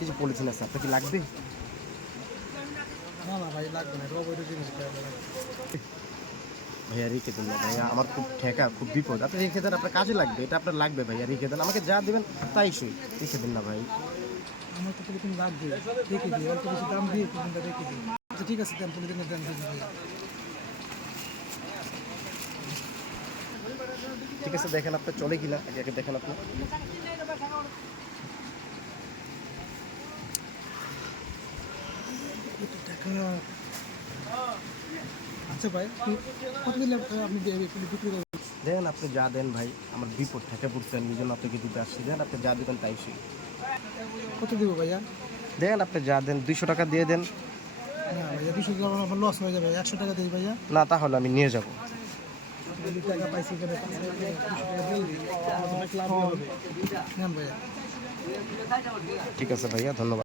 KG polythene আছে, আপনার কি লাগবে? না না ভাই লাগবে না, অবৈধ জিনিস ভাইয়া রেখে দেন না ভাইয়া, আমার খুব ঠেকা, খুব বিপদ। আপনি রেখে দেন, আপনার কাজে লাগবে, এটা আপনার লাগবে ভাইয়া, রেখে দেন। আমাকে যা দেবেন তাই সই, রেখে দেন না ভাই। আমার তো পলিথিন লাগবে, রেখে দিই, অল্প বেশি দাম দিয়ে পলিথিনটা রেখে দিই। আচ্ছা ঠিক আছে, দেন পলিথিনের দাম দিয়ে দিই। ঠিক আছে, দেখেন আপনার চলে কিনা, আগে আগে দেখেন আপনি। টাকা আচ্ছা ভাই, কত দিলে আপনি বিক্রি করবেন? দেন আপনি যা দেন ভাই, আমার বিপদ ঠেকে পড়ছে, আমি এই জন্য আপনাকে দিতে আসছি। দেন আপনি যা দেবেন তাই সই। কত দেবো ভাইয়া? দেন আপনি যা দেন, 200 টাকা দিয়ে দেন। না ভাইয়া, 200 টাকা আমার লস হয়ে যাবে, 100 টাকা দিই ভাইয়া। না তাহলে আমি নিয়ে যাব। টাকা পাইছি এখানে, 200 টাকা দিয়ে দিই, লাভ হবে। নেন ভাইয়া। ঠিক আছে ভাইয়া, ধন্যবাদ।